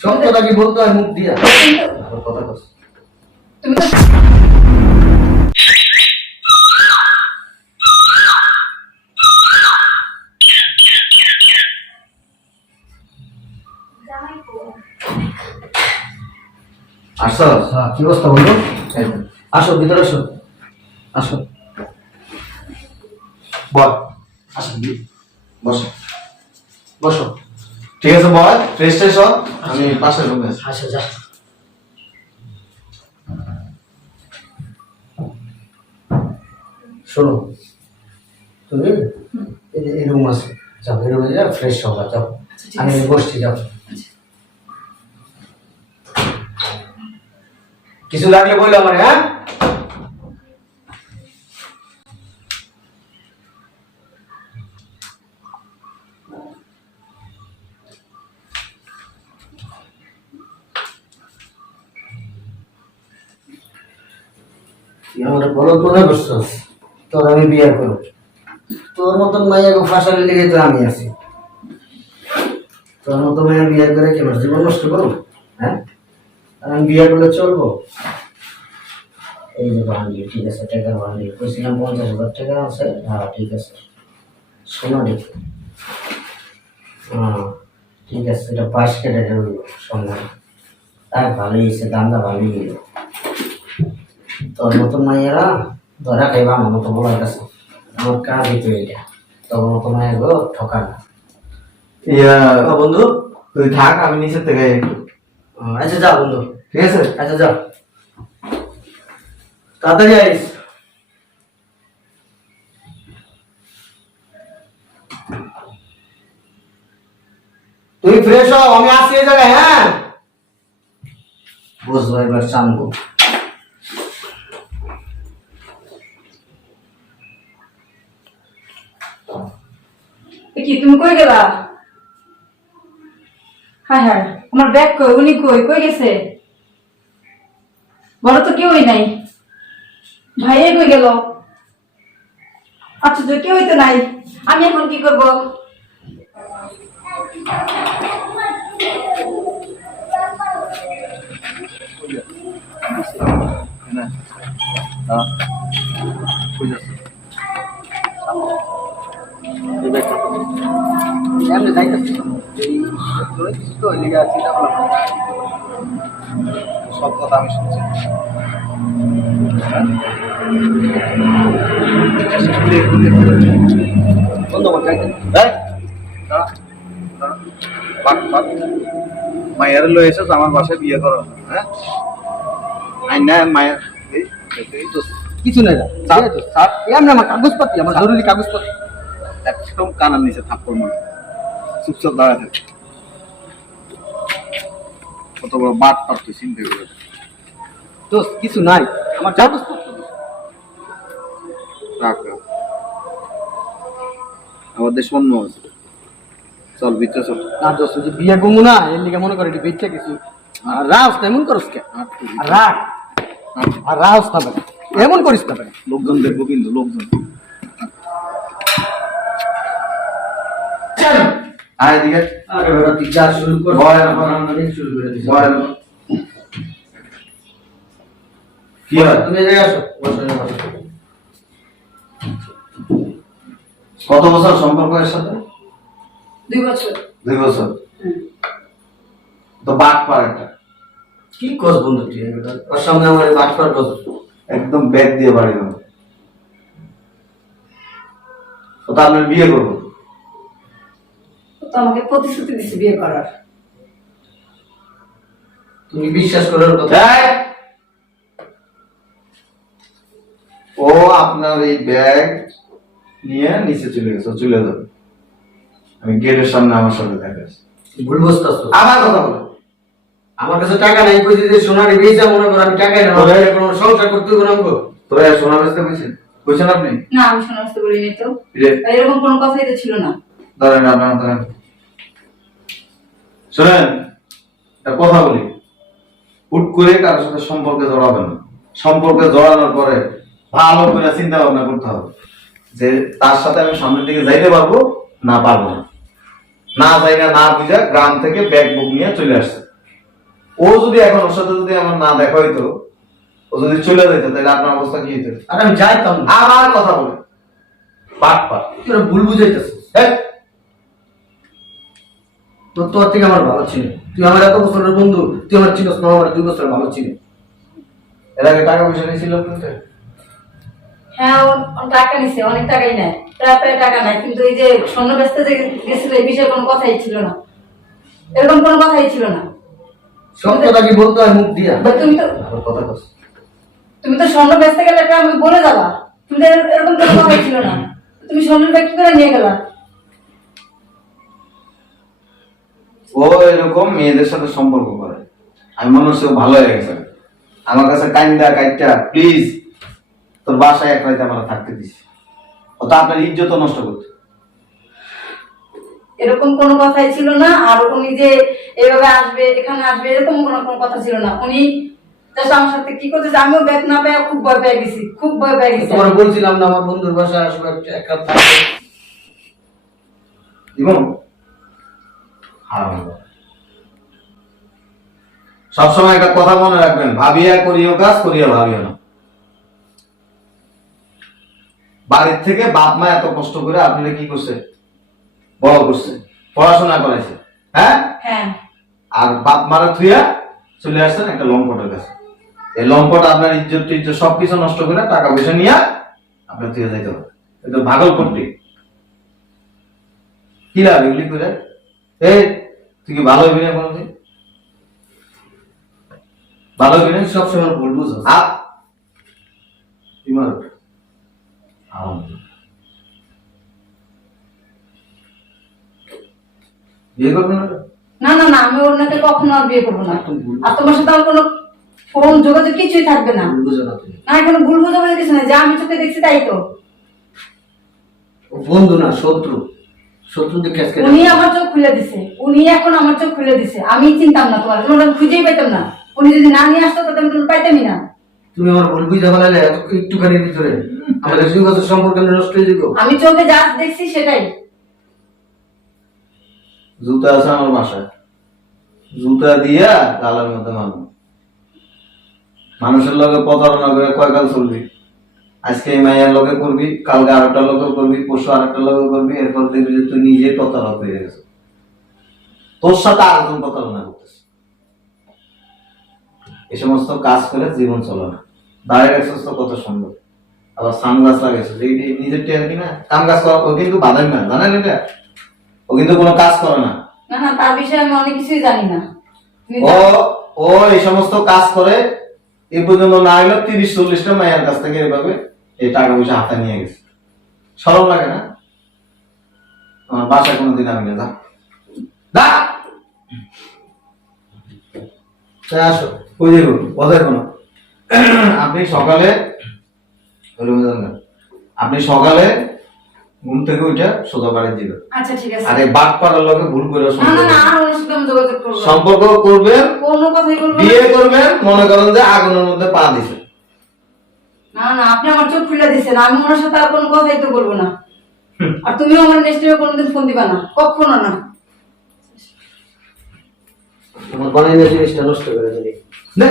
সত্যটা কি বলতে হয় মুখ দিয়া? কথা কস। তুমি তো আসো। কি অবস্থা বলবো? আসো ভিতরে আসো। আসো বল। আসো বসো বসো। ঠিক আছে বল, ফ্রেশ ট্রেশ হ, আমি পাশের রুমে আছি। আসো যা। শোনো, তুমি এই রুম আছে, যাও এই রুমে যাও, ফ্রেশ হবা, যাও। আমি বসছি, যাও। কিছু লাগলে বললো আমার, হ্যাঁ? আমার বলো মনে করছস তোর আমি বিয়ে করব? তোর মতন মাইয়াকে ফাঁসালে লেগে তো আমি আছি। তোর মতো মাইয়া বিয়ে করে কেন জীবন নষ্ট করবো? হ্যাঁ, আর আমি বিয়ে করলে চলবো? এই যে বান্ডি, ঠিক আছে, টাকার বান্ডি কইছিলাম 50,000 টাকা আছে। হ্যাঁ ঠিক আছে, শোনো দেখি। হ্যাঁ ঠিক আছে, এটা 5 কেটে দেবো সোনা। তাই ভালোই হয়েছে, দামটা ভালোই গেল। তোর মতন মাইয়ারা ধরা খাইবা আমার মতো বলার কাছে। আমার কাজই তো এটা, তোর মতো মায়ের গো ঠকা না। বন্ধু তুই থাক, আমি নিচের থেকে একটু। আচ্ছা যা বন্ধু, ঠিক আছে। আচ্ছা যা, তাড়াতাড়ি আইস। তুই ফ্রেশ হও, আমি আসি এই জায়গায়। হ্যাঁ বুঝবো এবার চানবো। কি তুমি কই গেলা? হায় হায়, আমার ব্যাগ কই? উনি কই? কই গেছে? বলো তো কেউই নাই। ভাইয়ে কই গেল? আচ্ছা তো কেউই তো নাই, আমি এখন কি করব? এমনি যাইতেছি, এই তো লিগা চিন্তা করলাম। সব কথা আমি শুনছি। বন্ধু আমার যাইতে মায়ের লো এসেছ আমার বাসায় বিয়ে করো, হ্যাঁ? আই না মায়ের কিছু নাই, এমনি আমার কাগজপাতি, আমার জরুরি কাগজপাতি। একদম কানার নিচে থাপ্পড় মার, চুপচাপ দাঁড়ায় থাকে। কত বড় বাদ পার তুই চিন্তা করে। দোস্ত কিছু নাই, আমার কাগজপত্র। আমাদের স্বর্ণ আছে, চল ভিতরে চল। না দোস্ত, যে বিয়ে করবো না এর লিগে মনে করে বেচা কিছু। আর রাস না এমন করিস কে? আর রাখ, আর রাস না ভাই, এমন করিস না ভাই। লোকজন দেখবো কিন্তু, লোকজন। আয় এদিকে। আরে বেটা তুই যা শুরু কর, বয় না, আমি শুরু করে দিছি। বয় না। কি হয়? তুমি এদিকে আসো, বসো বসো। কত বছর সম্পর্ক এর সাথে? 2 বছর। 2 বছর। তো বাট পার একটা, কি কস বন্ধু তুই এটা? ওর সামনে আমার বাটপার কস? একদম ব্যাগ দিয়ে বাড়ি গেল। তো তা আমি বিয়ে করবো। তো আমাকে প্রতিশ্রুতি দিছে বিয়ে করার। তুমি বিশ্বাস করার কথা? এই! ও আপনার এই ব্যাগ নিয়ে নিচে চলে গেছে, চলে যাবে। আমি গেটের সামনে আমার সাথে দেখা আছে। ভুল বুঝতাছ তো। আবার কথা বলো। আমার কাছে টাকা নাই, কই যদি সোনার বেচা মনে কর আমি টাকাই না, কোনো সংসার করতে হবে না। তো সোনা বেচতে কইছেন? কইছেন আপনি? না, আমি শোনা আসতে বলিনি তো। রে এরকম কোনো কথাই তো ছিল না। ধরেন আপনার ধরেন। শোনেন, একটা কথা বলি, হুট করে কারোর সাথে সম্পর্কে জড়াবেন না। সম্পর্কে জড়ানোর পরে ভালো করে চিন্তা ভাবনা করতে হবে। যে তার সাথে আমি সামনের দিকে যাইতে পারবো না পারবো না, না জায়গা না বুঝা গ্রাম থেকে ব্যাগ বুক নিয়ে চলে আসছে। ও যদি এখন ওর সাথে যদি আমার না দেখা হইতো, ও যদি চলে যেত, তাহলে আপনার অবস্থা কি হইতো? আর আমি যাইতাম না। আমার কথা বলে পাট পাট তুই ওরা ভুল বুঝাইতেছিস। হ্যাঁ, তোর থেকে আমার ভালো ছিল, তুই আমার এত বছরের বন্ধু, তুই আমার চিনস না, আমার 2 বছর ভালো ছিল। এর আগে টাকা পয়সা নিয়েছিল আপনাদের? হ্যাঁ, ও টাকা নিছে, অনেক টাকাই নেয়, প্রায় টাকা নেয়, কিন্তু এই যে স্বর্ণ ব্যস্ত যে গেছিল এই বিষয়ে কোনো কথাই ছিল না, এরকম কোনো কথাই ছিল না। সব কথা কি বলতে হয় মুখ দিয়া? আমার কথা কস। তুমি তো স্বর্ণ বেচতে গেলে এটা আমি বলে যাবা, তুমি তো এরকম কোনো কথাই ছিল না, তুমি স্বর্ণের ব্যাগ কি করে নিয়ে গেলা? ও এরকম মেয়েদের সাথে সম্পর্ক করে, আমি মনে হচ্ছে ও ভালো হয়ে গেছে। আমার কাছে কাইন্দা কাইটা প্লিজ তোর বাসায় এক রাতে আমরা থাকতে দিস, ও তো আপনার ইজ্জত নষ্ট করছে। এরকম কোনো কথাই ছিল না। আর উনি যে এভাবে আসবে, এখানে আসবে, এরকম কোনো কথা ছিল না। উনি জাস্ট আমার সাথে কি করতেছে, আমিও ব্যাগ না পেয়ে খুব ভয় পেয়ে গেছি, খুব ভয় পেয়ে গেছি। তোমার বলছিলাম না আমার বন্ধুর বাসায় আসবো, এক রাত থাকবো। দিব হারাম। সবসময় একটা কথা মনে রাখবেন, ভাবিয়া করিও কাজ, করিয়া ভাবিও না। বাড়ির থেকে বাপ মা এত কষ্ট করে আপনারা কি করছে, বড় করছে, পড়াশোনা করাইছে, হ্যাঁ, হ্যাঁ, আর বাপ মারা থুইয়া চলে আসছেন একটা লম্পটের কাছে। এই লম্পট আপনার ইজ্জত টিজ্জত সবকিছু নষ্ট করে টাকা পয়সা নিয়ে আপনার থুইয়া যাইতে হবে। এই তো ভাগল করতে কি লাভ এগুলি করে? এই তুই কি ভালো হবি না কোনোদিন? ভালো হবি না? সবসময় ভুল বুঝো। বিয়ে করবে না? না না না, আমি ওনাকে কখনো আর বিয়ে করবো না। আর তোমার সাথে আমার কোনো ফোন যোগাযোগ কিছুই থাকবে না। ভুল বুঝো না তুমি। না, কোনো ভুল বোঝাবুঝি কিছু না, যা আমি চোখে দেখছি তাই তো। ও বন্ধু না, শত্রু। শত্রুদের কাছে উনি আমার চোখ খুলে দিছে, উনি এখন আমার চোখ খুলে দিছে। আমি চিনতাম না তোমার, তোমরা খুঁজেই পাইতাম না। উনি যদি না নিয়ে আসতো তাহলে আমি তোমার পাইতামই না। তুমি আমার ভুল বুঝা ফেলাইলে এত একটুখানি ভিতরে আমাদের 2 বছর সম্পর্ক নষ্ট হয়ে যাবে। আমি চোখে যা দেখছি সেটাই। জুতা আছে আমার বাসায়, জুতা দিয়া গালার মধ্যে মারবো। মানুষের লগে প্রতারণা করে কয়কাল চলবি? আজকে এই মাইয়ার লগে করবি, কালকে আরেকটা লগে করবি, পরশু আরেকটা লগে করবি, এরপর দেখবি যে তুই নিজে প্রতারক হয়ে গেছে, তোর সাথে আরেকজন প্রতারণা করতেছে। এই সমস্ত কাজ করে জীবন চলে না। দাঁড়িয়ে রাখছিস তো কত সুন্দর, আবার সানগ্লাস লাগাইছিস, নিজের টের কিনা কাম কাজ করা। ও কিন্তু বাধেন না, জানেন এটা? ও কিন্তু কোনো কাজ করে না। না না, তার বিষয়ে আমি অনেক কিছুই জানি না। ও ও এই সমস্ত কাজ করে এই পর্যন্ত না হইলো 30-40টা মায়ের কাছ থেকে এভাবে এই টাকা পয়সা হাতে নিয়ে গেছে। সরম লাগে না? আমার বাসায় কোনোদিন আমি না। যা যা, আসো কই যাবো বোঝাই কোনো। আপনি সকালে ঘুম থেকে উঠে সোজা বাড়ি দিবেন। আচ্ছা ঠিক আছে। আরে বাদ পাড়ার লোকে ভুল করে না না না, আর ওনার সাথে আমি যোগাযোগ করবো না। সম্পর্ক করবেন, কোনো কথাই বলবো না। বিয়ে করবেন, মনে করেন যে আগুনের মধ্যে পা দিছে। না না, আপনি আমার চোখ খুলে দিচ্ছেন, আমি ওনার সাথে আর কোনো কথাই তো বলবো না। আর তুমিও আমার নেক্সট টাইমে কোনোদিন ফোন দিবা না, কখনো না। আমার বানাইলে জিনিসটা নষ্ট করে দিলি। না